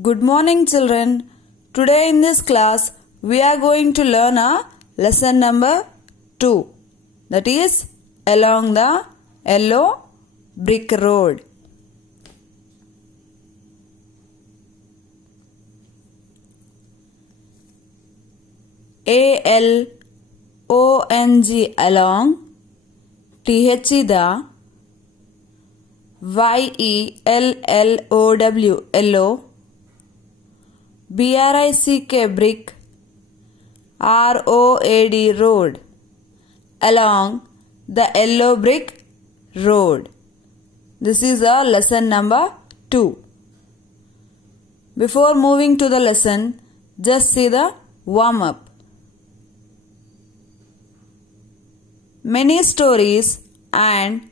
Good morning, children. Today in this class, we are going to learn a lesson number 2. That is, along the yellow brick road. ALONG along, THE the, YELLOW yellow, BRICK brick, ROAD road, along the yellow brick road. This is our lesson number 2. Before moving to the lesson, just see the warm up. Many stories and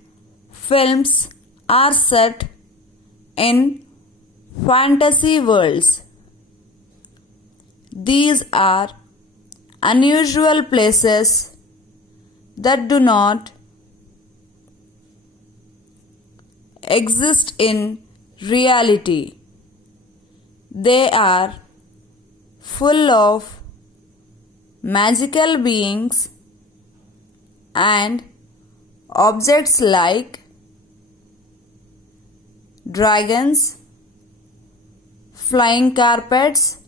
films are set in fantasy worlds. These are unusual places that do not exist in reality. They are full of magical beings and objects like dragons, flying carpets,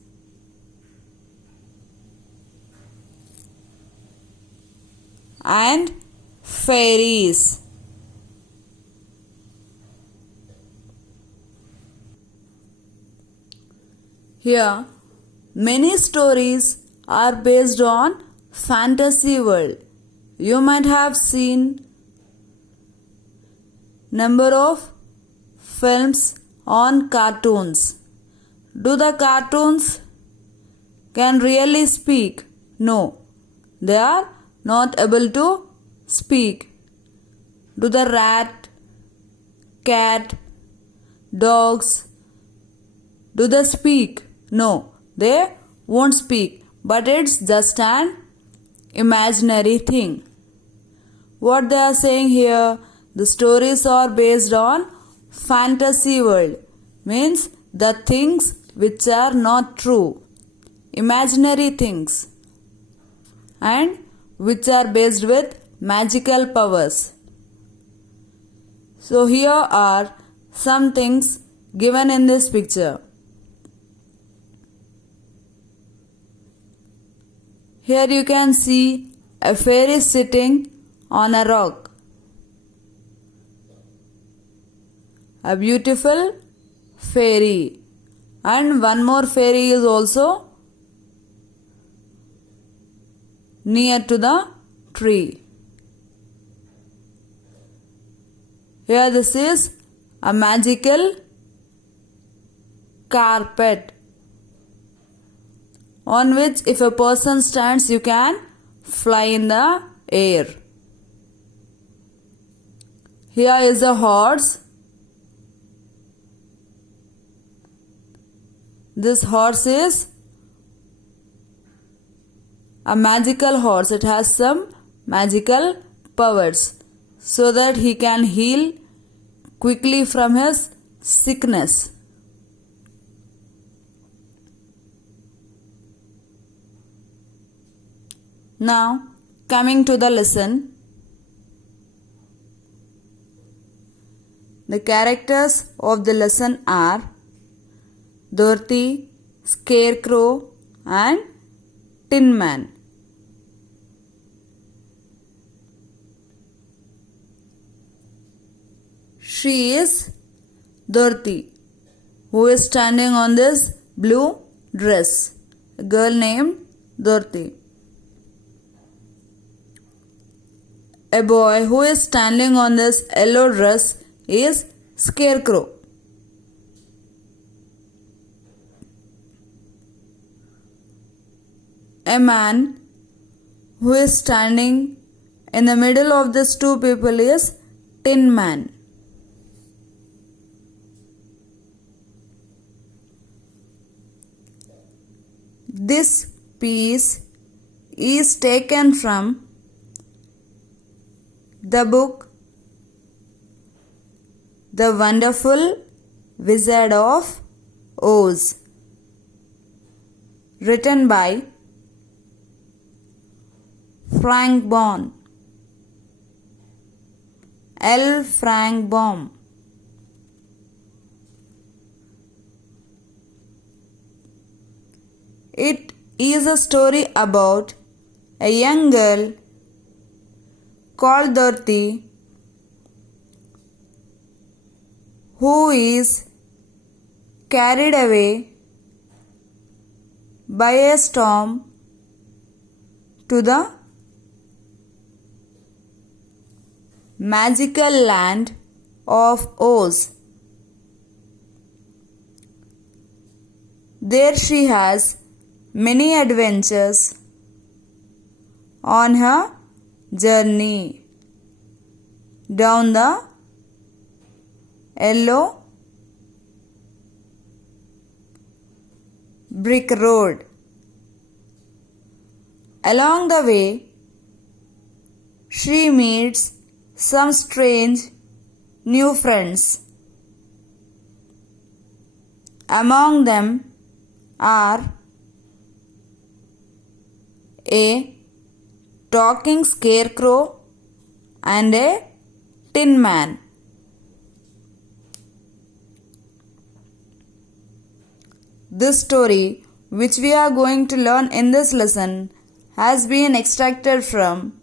and fairies. Here, many stories are based on fantasy world. You might have seen number of films on cartoons. Do the cartoons can really speak? No, they are not able to speak. Do the rat, cat, dogs, do they speak? No, they won't speak, but it's just an imaginary thing. What they are saying here, the stories are based on fantasy world, means the things which are not true, imaginary things, and which are based with magical powers. So here are some things given in this picture. Here you can see a fairy sitting on a rock. A beautiful fairy, and one more fairy is also near to the tree. Here this is a magical carpet on which if a person stands you can fly in the air. Here is a horse. This horse is a magical horse. It has some magical powers so that he can heal quickly from his sickness. Now, coming to the lesson, the characters of the lesson are Dorothy, Scarecrow, and Tin Man. She is Dorothy, who is standing on this blue dress. A girl named Dorothy. A boy who is standing on this yellow dress is Scarecrow. A man who is standing in the middle of these two people is Tin Man. This piece is taken from the book The Wonderful Wizard of Oz. written by Frank Baum. L. Frank Baum. It is a story about a young girl called Dorothy who is carried away by a storm to the magical land of Oz. There she has many adventures on her journey down the yellow brick road. Along the way, she meets some strange new friends. Among them are a talking scarecrow and a tin man. This story, which we are going to learn in this lesson, has been extracted from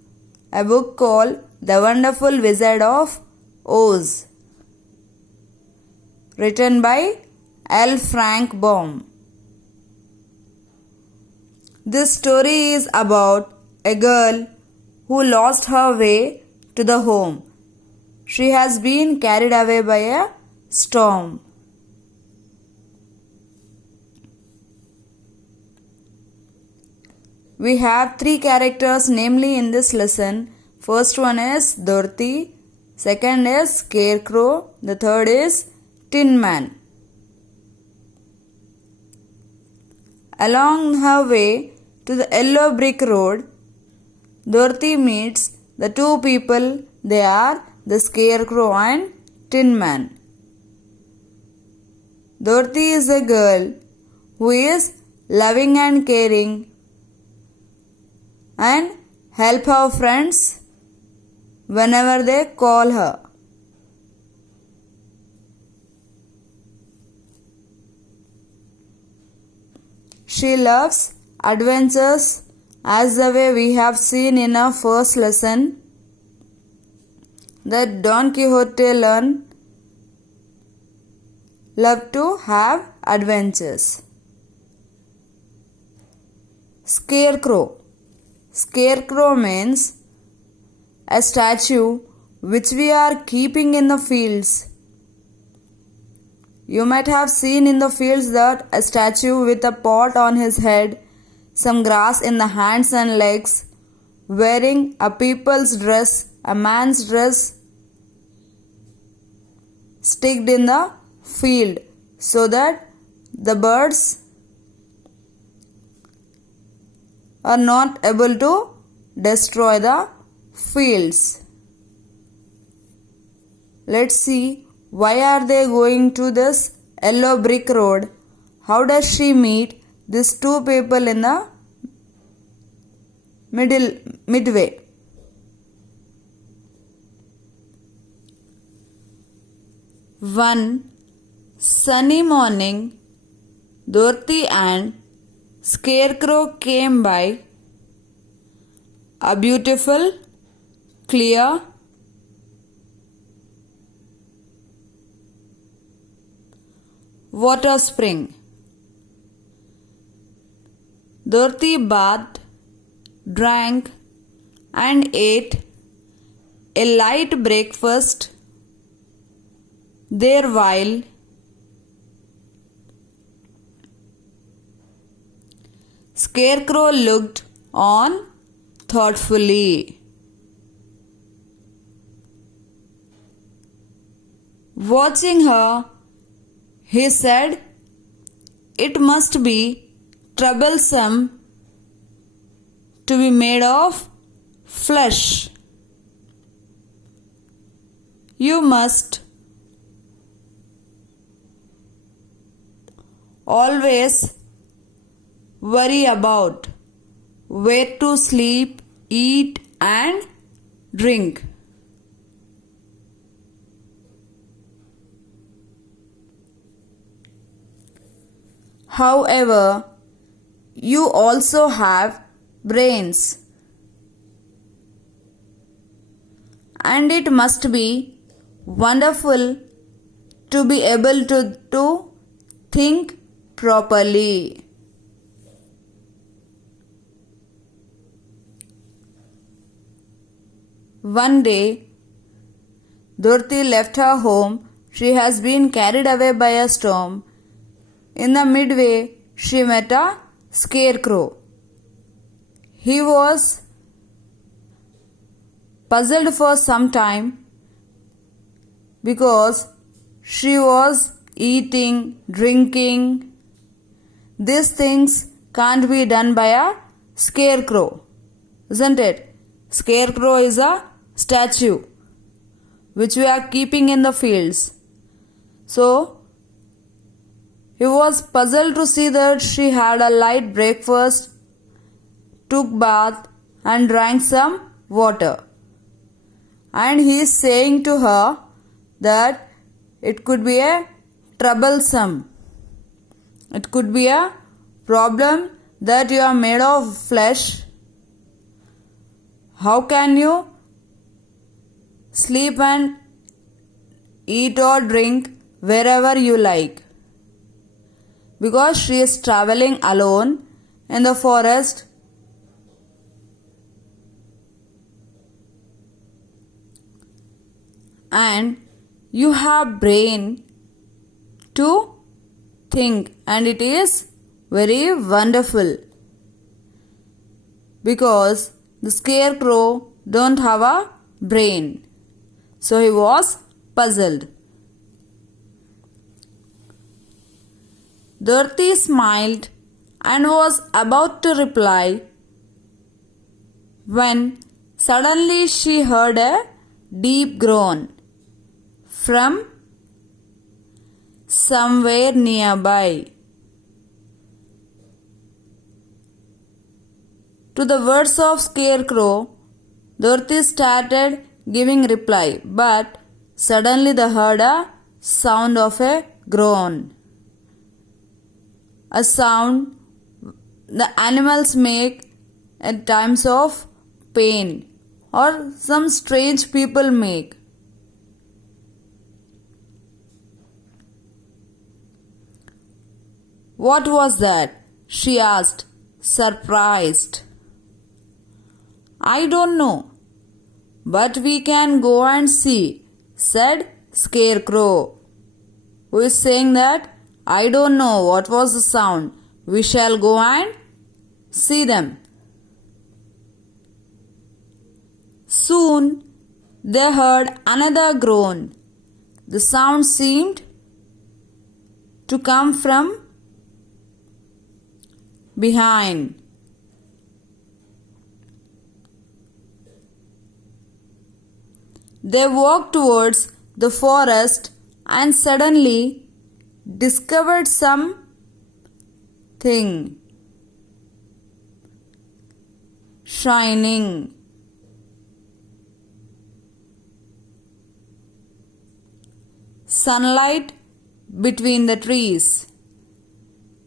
a book called The Wonderful Wizard of Oz, written by L. Frank Baum. This story is about a girl who lost her way to the home. She has been carried away by a storm. We have three characters namely in this lesson. First one is Dorothy, second is Scarecrow, the third is Tin Man. Along her way to the yellow brick road, Dorothy meets the two people. They are the Scarecrow and Tin Man. Dorothy is a girl who is loving and caring and help her friends whenever they call her. She loves adventures as the way we have seen in our first lesson that Don Quixote loved to have adventures. Scarecrow. Scarecrow means a statue which we are keeping in the fields. You might have seen in the fields that a statue with a pot on his head, some grass in the hands and legs, wearing a people's dress, a man's dress, sticked in the field so that the birds are not able to destroy the fields. Let's see, why are they going to this yellow brick road? How does she meet these two people in the midway? One sunny morning, Dorothy and Scarecrow came by a beautiful, clear water spring. Dorothy bathed, drank, and ate a light breakfast there while Scarecrow looked on thoughtfully. Watching her, he said, "It must be troublesome to be made of flesh. You must always worry about where to sleep, eat, and drink. However, you also have brains, and it must be wonderful to be able to think properly. One day, Dorothy left her home. She has been carried away by a storm. In the midway, she met a scarecrow. He was puzzled for some time because she was eating, drinking. These things can't be done by a scarecrow, isn't it? Scarecrow is a statue which we are keeping in the fields. So, he was puzzled to see that she had a light breakfast, took bath and drank some water. And he is saying to her that it could be a troublesome. It could be a problem that you are made of flesh. How can you sleep and eat or drink wherever you like? Because she is traveling alone in the forest. And you have brain to think, and it is very wonderful because the scarecrow don't have a brain. So he was puzzled. Dorothy smiled and was about to reply when suddenly she heard a deep groan from somewhere nearby. To the words of Scarecrow, Dorothy started giving reply, but suddenly they heard a sound of a groan. A sound the animals make at times of pain or some strange people make. What was that? She asked, surprised. I don't know, but we can go and see, said Scarecrow, who is saying that I don't know what was the sound. We shall go and see them. Soon they heard another groan. The sound seemed to come from behind. They walked towards the forest and suddenly discovered something shining. Sunlight between the trees.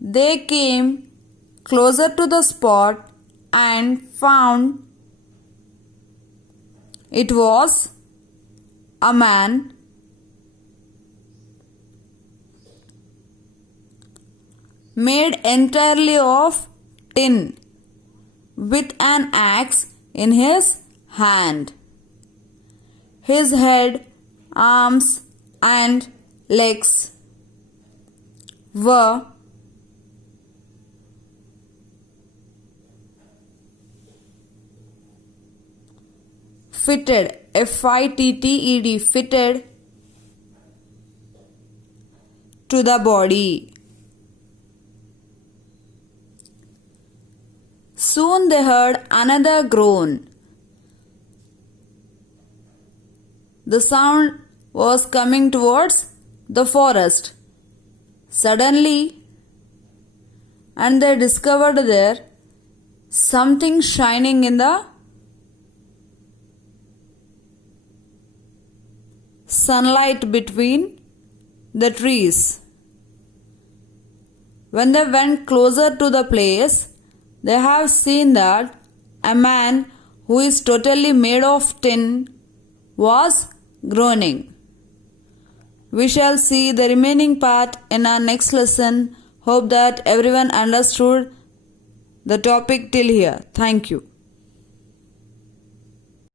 They came closer to the spot and found it was a man made entirely of tin with an axe in his hand. His head, arms and legs were fitted, F-I-T-T-E-D, fitted to the body. Soon they heard another groan. The sound was coming towards the forest. Suddenly, and they discovered there something shining in the sunlight between the trees. When they went closer to the place, they have seen that a man who is totally made of tin was groaning. We shall see the remaining part in our next lesson. Hope that everyone understood the topic till here. Thank you.